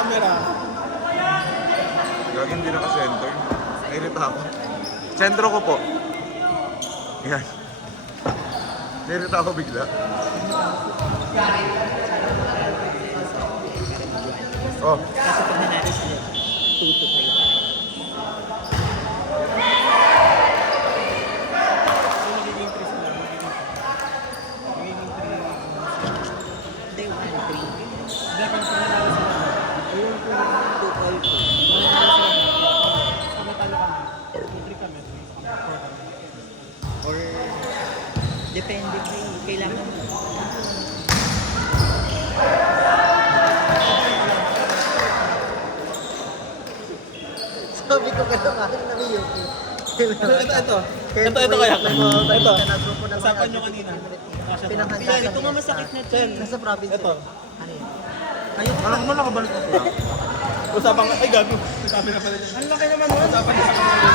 camera. Gagawin hindi naka-center. Nairita ako. Sentro ko po. Yan. Nairita ako bigla. Oh. Kasi pag nanalo sila, tuto kayo. Magiging 3 sila. Magiging 3. Hindi, 1-3. Dapat kung nanalo sila. Ayun po, 2-all po. Kung nanalo sila. Pag natalo kami. 2-3 kami. Or, depende po eh. Kailangan mo. Sabi ko ka naman, namiyuki. Ito kaya. Ito. Usapan nyo kanina. Yan, ito nga masakit na ito. Nasa province. Ito. Ano yun? Ayun. Parang mo nakabalik na sila. Usapan ka. Ay, gago. Sabi na pala dyan. Ang laki naman mo. Usapan na sa kanila.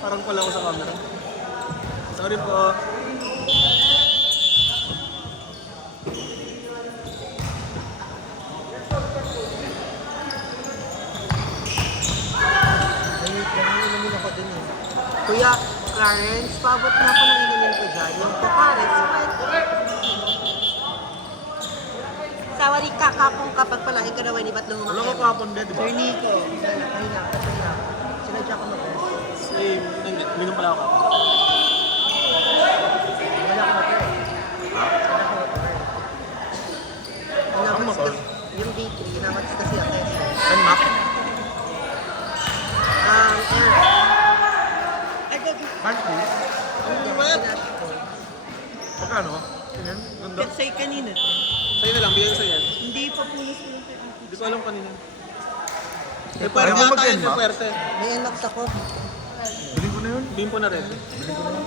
Parang pala ako sa camera. Sorry po. Inumin ako dun eh. Kuya Clarence, paabot na ako ng inumin ko dyan. Yung Papares, Sawari ka, kapong kapag pala, ikaw na wani, ba't lumumaki? Wala ko kapon din, di ba? Sir Nico, kanina, kanina. Sinadya ko mag-rest. Same. Hindi. Minum pala ako. Wala ko mag-rest. Wala ko mag-rest. Ang motor? Yung D3, namatis kasi ang S. And map? Air. Ay, gabi. Party? What? Pagkano? Ganyan? Ganda? Sa'yo kanina. Sa'yo na lang. Bigyan ko sa'yo yan. Hindi pa punos ko yung Hindi ko alam kanina. Eh, Ayaw puwerte mo ata yun. mag-enma? Puwerte. May NMAX ako. Bilhin ko na yun. Bimpo na rin. Bilhin ko na yun.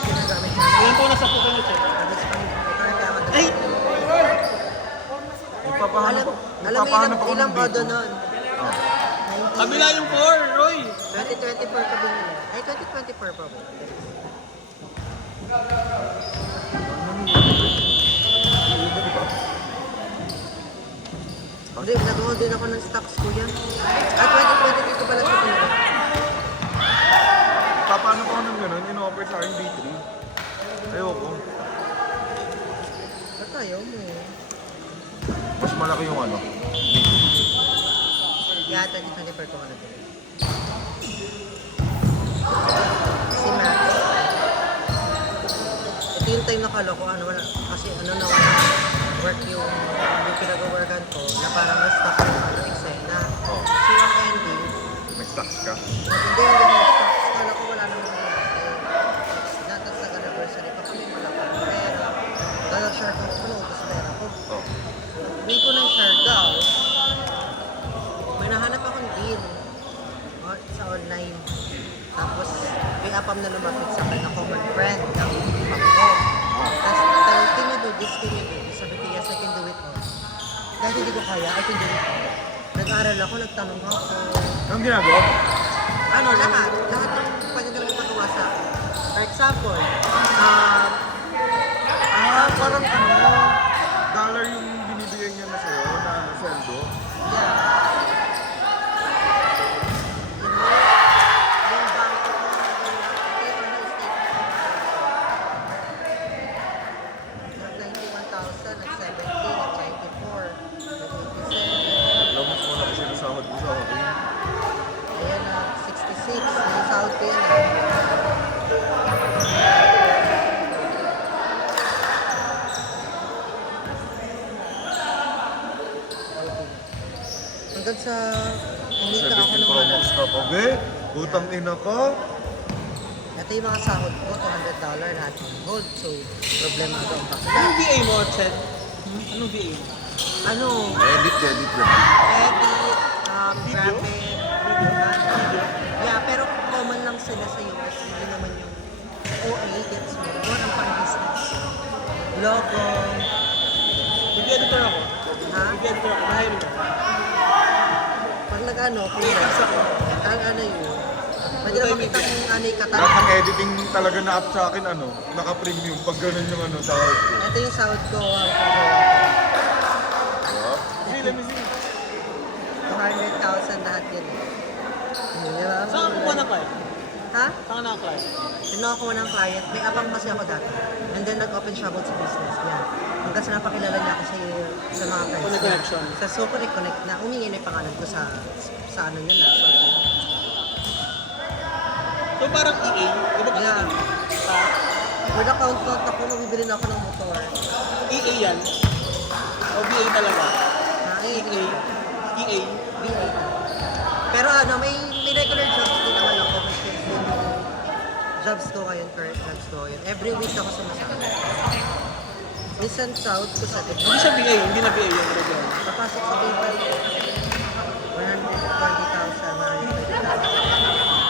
Ginagamit namin. Ilan po nasa puto nyo, Che? Ay! Nagpapahanap ako. Alam mo Nagpapahanap ako ilang ng bodo dito. nun? Oh. Kabila yung 4, Roy! 2024 ka binili. Ay, 2024 pa ba? Hindi, nag-hold din ako ng stocks ko yan. At 2023 ko pala ito pinili. Nagpapahanap ako ng gano'n. In-offer sa akin B3. Ayoko. Ba't ayaw mo? Mas malaki yung ano. Yeah, 2024 ko na ito. Si Max. Ito yung time na kala ko, ano, wala. Kasi ano na wala. Work yung pinag-workan ko na parang na-stop yung ano, eksena. Oh. So yung ending, Nag-stocks ka. hindi na-stocks. Kala ko wala naman yung natas nag-anniversary pa kami, wala pa akong pera. Nag-share ko, ano, ubus pera ko. Oh. Uwi ko ng Siargao, may nahanap akong deal sa online. Tapos, may apam na lumapit sa akin na common friend ng pag ko. Tapos, can you do this? Can you do this? Sabi ko, yes, I can do it all. Dahil hindi ko kaya, I can do it all. Nag-aaral ako, nagtanong ako. Anong ginagawa mo? Ano, lahat. Lahat ng pwede naman magawa sa akin. For example, Parang ano, dollar yung binibigyan niya na sa'yo na ano, sweldo. yeah. Yung bank ko, nag-91,000, nag-70, nag-94, nag-87. Lamos mo na kasi nasahod mo sa akin. Ayan na, 66. Yung sahod ko yan ah. Hanggang sa kumita ako 17 ng Pro Max ka pa, be? Utang ina ka? Ito yung mga sahod ko, $200 lahat ng gold. So, problema ko ang bakla. Anong VA mo, Che? Anong VA mo? Ano? Edit. Edit, graphic, yeah, pero common lang sila sa US. Hindi naman yung OA, gets mo. More ang pang-business. Logo, Mag-editor ako. ha? Mag-editor ako. Mahirin ako. Pag nag-ano, freelance ako. Ang ano yun, Pwede na makita kung ano yung Lahat katawan. ng editing talaga na-up sa akin, ano, naka-premium pag ganun yung ano, sa hard ko. Ito yung sahod ko. Ang pagawa Wow. Let me see. ko. 200,000 lahat yun. Di ba? Saan ka kukuha ng client? Ha? Saan ka na-client? Kinuha ko ng client. May abang kasi ako dati. And then nag-open siya about sa business niya. Hanggang sa napakilala niya ako sa mga friends Connect niya. connection. Sa So Connect na umingi na yung pangalan ko sa ano niya na. So parang EA, di ba Yeah. With account ako, mabibili na ako ng motor. EA yan? O BA talaga? EA. EA? BA. Pero ano, may regular jobs din naman ako. Kasi yung jobs ko ngayon, current jobs ko ngayon. Every week ako sumasama. Minsan sahod ko sa Hindi siya BA, hindi na BA yung regular. papasok sa PayPal. 120,000, 130,000.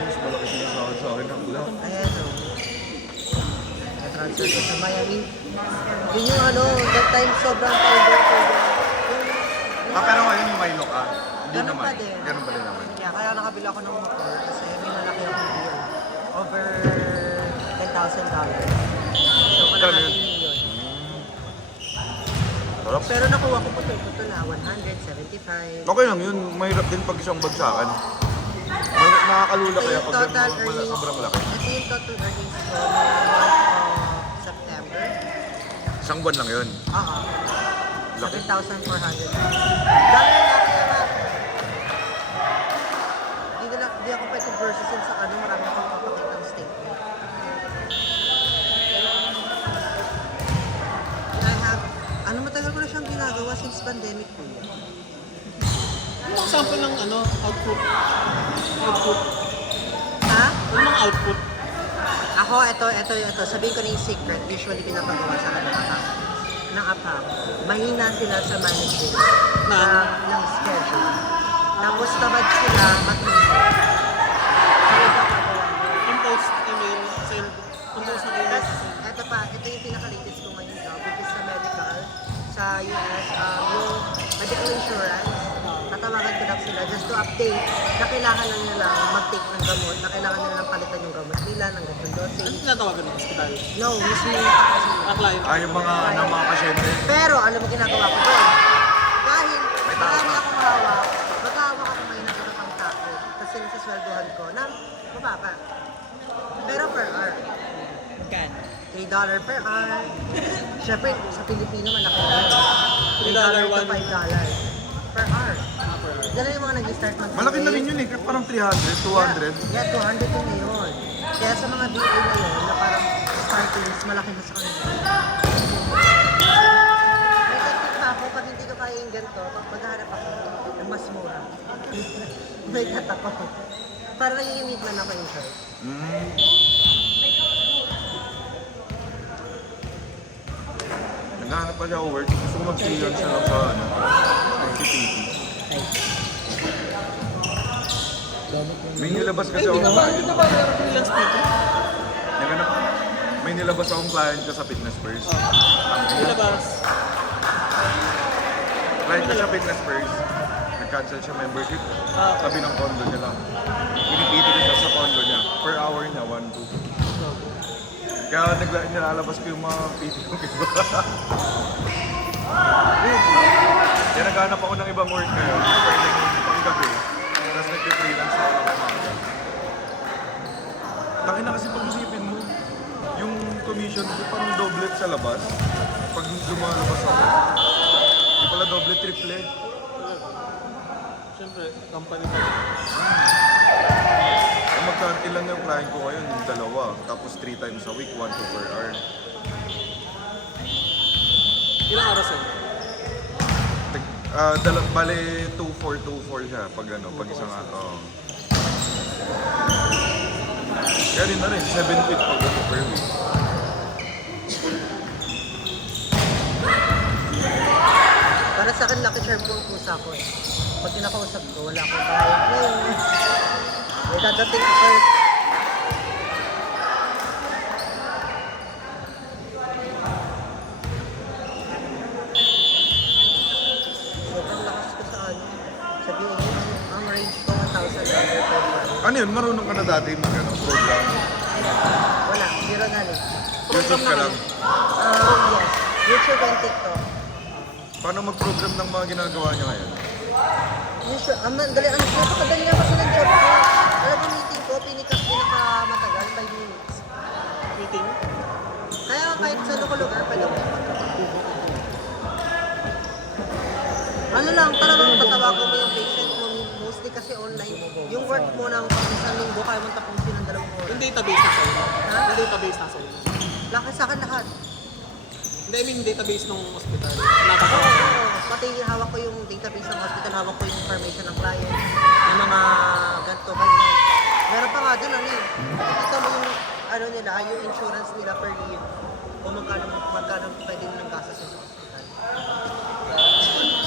Mas malaki sinasahod sa akin ang ulan. Ayan o. Na-transfer ko sa Miami. Yun yung ano, that time sobrang powder. Pero ngayon yung Milo ka. Hindi Ganun naman. pa din. Ganun pa din naman. Yeah, kaya nakabila ako ng motor kasi may malaki akong deal. Over $10,000. So, Ganun. malaki yun. Sarap. Pero nakuha ko puto na 175. Okay lang yun. Mahirap din pag isang bagsakan. Nakakalula Ito kaya yung pag total wala earnings. sobrang laki. Ito yung total earnings ko ng month of September. Isang buwan lang yun. Oo. Laki. 7,400. Dami na kaya na. Hindi ako pwede versus yun sa ano, marami akong papakita ng statement. I have, ano matagal ko na siyang ginagawa since pandemic po yun. Ano mga sample ng ano, output? Output? Ha? Ano mga output? Ako, ito. Sabihin ko na yung secret. Usually pinapagawa sa akin ng APAC. Mahina sila sa management ng schedule. Tapos tamad sila mag-email. Kaya gagawa. Compose email, send. Compose na email. Tapos, ito yung pinaka-latest ko ngayon job, which is sa medical, sa US, yung medical insurance. Tatawagan ko lang sila just to update na kailangan na nila mag-take ng gamot, na kailangan na nilang palitan yung gamot nila ng ganitong Ano dosage. tinatawagan ng hospital? No, mismo yung tao sila. Ah, client. Yung mga pasyente. Pero alam mo ginagawa ko doon. Dahil marami akong hawak, mag-hawak ako ngayon ng iba pang tao. Kasi nasasweldohan ko na mababa. Pero per hour. Magkano? $3 per hour. Siyempre, sa Pilipino malaki na yun. $3 to $5 per hour. Ganun yung mga nag-start mag Malaki na rin yun eh. Parang 300, 200. Yeah, 200 yun na yun. Kaya sa mga BA na yun, na parang startings, malaki na sa kanila. May technique pa ako, pag hindi ko kaya yung ganito, pag maghanap ako ng mas mura. May cut ako. Para nag-i-meet man ako yung shirt. Naghahanap pa siya ako work. Gusto ko mag-freelance na lang sa ano, CPT. May nilabas kasi Ay, akong hindi na ba? client. Hindi na ba meron freelance dito? Naghanap, may nilabas akong client ko sa Fitness First. Hindi na ba? Client ko sa Fitness First. Nag-cancel siya membership. Sabi ng condo niya lang. Pinipili ko siya sa condo niya. Per hour niya, 1-2. Kaya nilalabas ko yung mga PT ko. Kaya naghanap ako ng ibang work ngayon. Pwede pang gabi. Tapos nag-freelance ako ng umaga. Taki na kasi pag-isipin mo, yung commission ko parang doublet sa labas. Pag lumalabas ako. Hindi pala doublet, triple. Siyempre, company pa. Ilan yung client ko ngayon? Yung dalawa. Tapos 3 times a week, 1-2 per hour. Ilang oras yun? Bale 2-4 siya pag ano, pag isang araw. Kaya rin na rin, 7 feet pag ano per week. Para sa akin, lucky charm ko ang pusa ko eh. Pag kinakausap ko, wala akong client ngayon. May dadating ko first. Sobrang lakas ko sa ano. Sabihin mo, ang range ko $1,000 per month. Ano yun? Marunong ka na dati mag program? Wala, zero knowledge. YouTube ka lang. Yes. YouTube and TikTok. Paano mag-program ng mga ginagawa niya ngayon? Usually, napakadali nga kasi ng job ko. Alam mo, meeting ko, pinakamatagal, 5 minutes. Meeting? Kaya kahit sa local lugar, pwede ko magtrabaho. Ano lang, talagang tatawagan mo yung patient mo, mostly kasi online. Yung work mo ng isang linggo, kaya mong tapusin ng 2 oras. Yung database na sa'yo. Ha? Yung database na sa'yo. Laki sa akin lahat. Hindi, I mean database ng hospital. Oo, pati hawak ko yung database ng hospital, hawak ko yung information ng client, yung mga ganito, ganyan. Meron pa nga dun, ano eh, kita mo yung, ano nila, yung insurance nila per year. Kung magkano pwede nilang gastos sa hospital.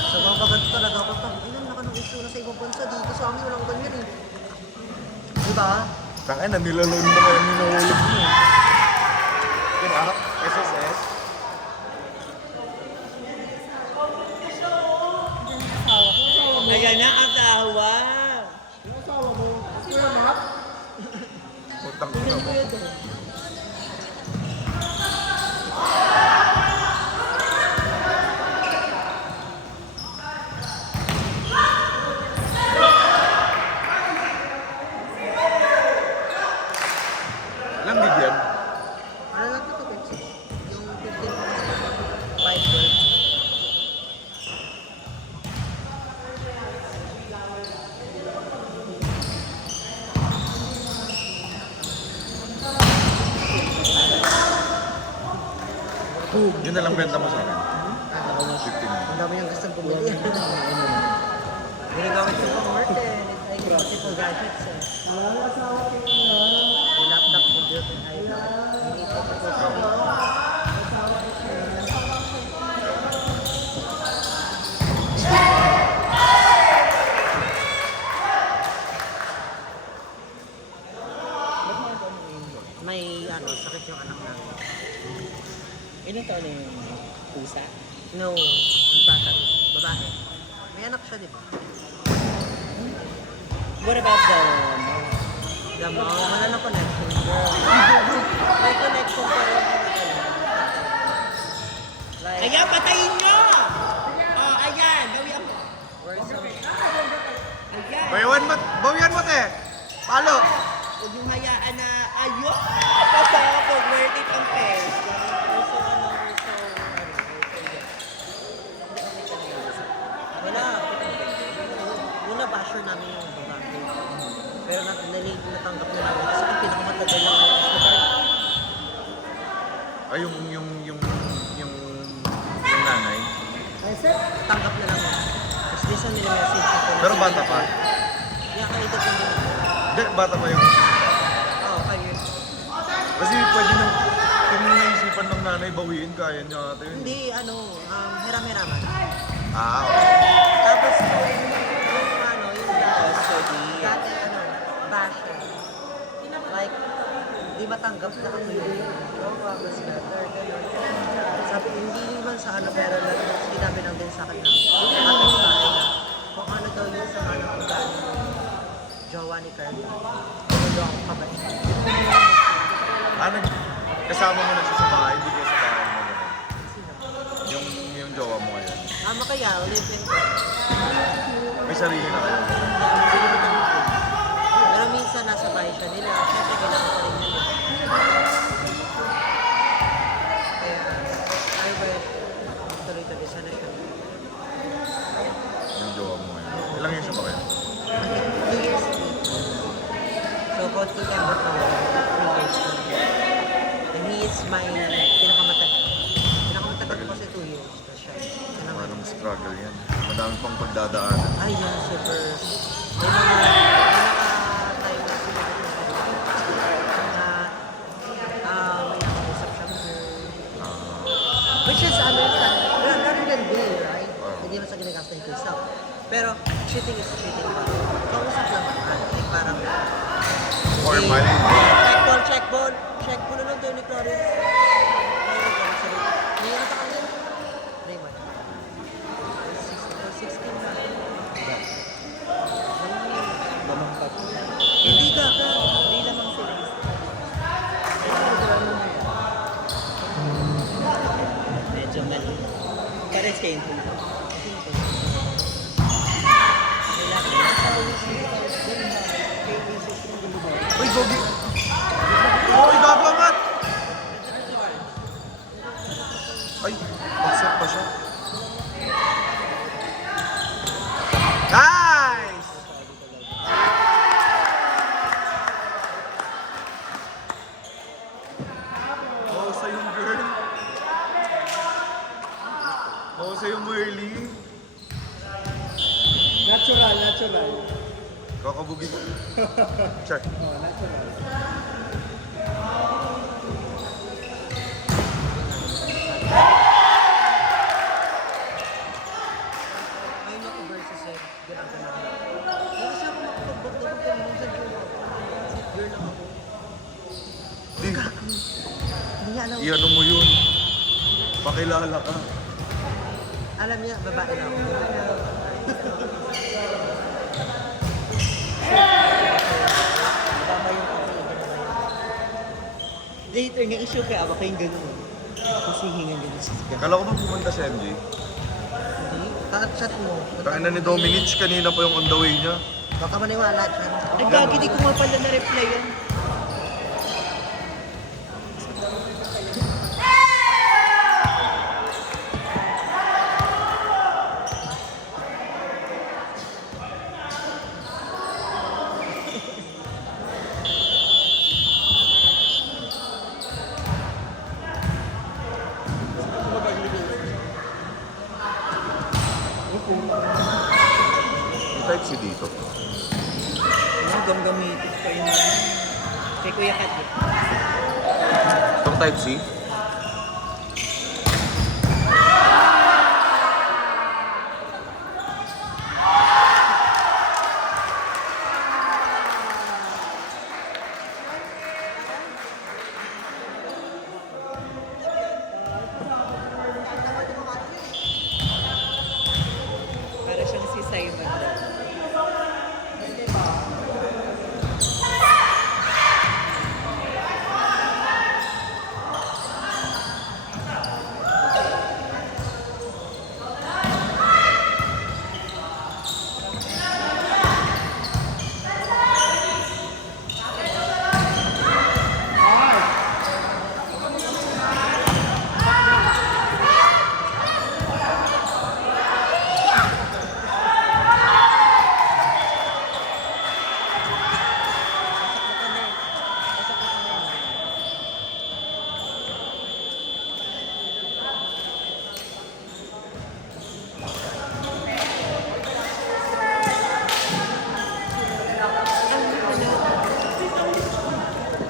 So, makaganto talaga ako, ilan na ka ng insurance sa ibang bansa dito sa amin, walang ganyan eh. Diba? Tangin na, nilaloan mo ngayon, ninahulog mo. Diba? SSS? Ayan na, asawa. Utang ka mo. Alam din yan? Ano lang ito, Pepsi? Yung 15 ko kasi 5 words. Yun na lang benta mo sa akin. 15. Ang dami niyang gustong bumili. Ginagamit ko pang work eh. Ay, multiple gadgets eh. Yung laptop, computer, iPad. Hindi po po may ano, sakit yung anak namin. Ilan taon na yung pusa? No, yung bata. Babae. May anak siya, di ba? What about the... Damo, wala na connection, girl. May connection pa rin. Like, Ayan, patayin nyo! Oh, ayan, gawin mo. where's some... Ayan. Bawian mo, te! Palo! Huwag yung hayaan na, ayun! Pasok, worth it ang pes. Wala. Una basher namin yung babae. Pero natanggap na namin kasi ang pinakamatagal lang ng hospital. Ay, yung nanay. Tanggap na lang yun. Kasi minsan nila-message ako. Pero bata pa. Yeah, kaitig lang din. Hindi, bata pa yung... Oo, 5 years. Kasi pwede nang... Kung naisipan ng nanay, bawiin, kaya niya ata yun. Hindi, hiram-hiraman. Ah, okay. Tapos, yung dati, basher. Like, di matanggap na ako yun. Mas better, gano'n. Sabi, hindi naman sa pero sinabi lang din sa akin na, aking bahay na, kung ano daw yung sa ng ugali ng jowa ni Carla. Ano daw ang kabait. Kasama mo na siya sa bahay, hindi kayo sa bahay mo. Sino? Yung jowa mo ngayon. Kaya, live-in ko. May sarili na kayo. Pero minsan nasa bahay siya nila. Siyempre, kailangan pa rin yun. Kaya, I wish, tuloy-tuloy sana siya. Yung jowa mo ngayon. Ilang years na ba kayo? 2 years late. So, konti kembot na 3 years na. And he is my pinakamatagal. Pinakamatagal ko kasi 2 years na siya. Anong struggle yan? Madami pang pagdadaanan. Ay, yan, super. May mga time na sinagot ng na may nakausap siya which is understandable. Rather than gay, right? Hindi mo sa ginagasta yung yourself. Pero, cheating is cheating pa. Kausap lang naman. Like, parang... Formal. Check ball. Check ball na lang doon ni Clarence. May ata ka rin. Raymond. 16 na. Hindi ka ka. Hindi lamang sila. Medyo mali. Pares kayo. Uy, Gogi! Uy, gago, Matt! Ay, accept pa siya. Nice! Mausa yung girl. Mausa yung Merly. Natural, natural. Kakabugi ko. Check. Oh, natural. Ayun ako versus eh. Grabe na. Hindi kasi ako makapag-double ko nung sa girl ako. Girl lang ako. Di, Hindi niya alam. iano mo yun. Pakilala ka. Alam niya, babae lang ako. Later, nga issue kaya ako kayong ganun. Kasi hingan ganun sa sigaw. Kala ko ba pumunta si MJ? Hindi. Chat mo. Taka na ni Dominic, kanina pa yung on the way niya. Baka maniwala siya. Ang gagi, di ko nga pala na-reply yun. May type si dito. Ano, gamitin ko yun. Kay Kuya Kat. Itong type C. Para siyang si Simon daw.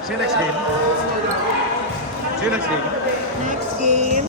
See you next game. See you next game. Next game.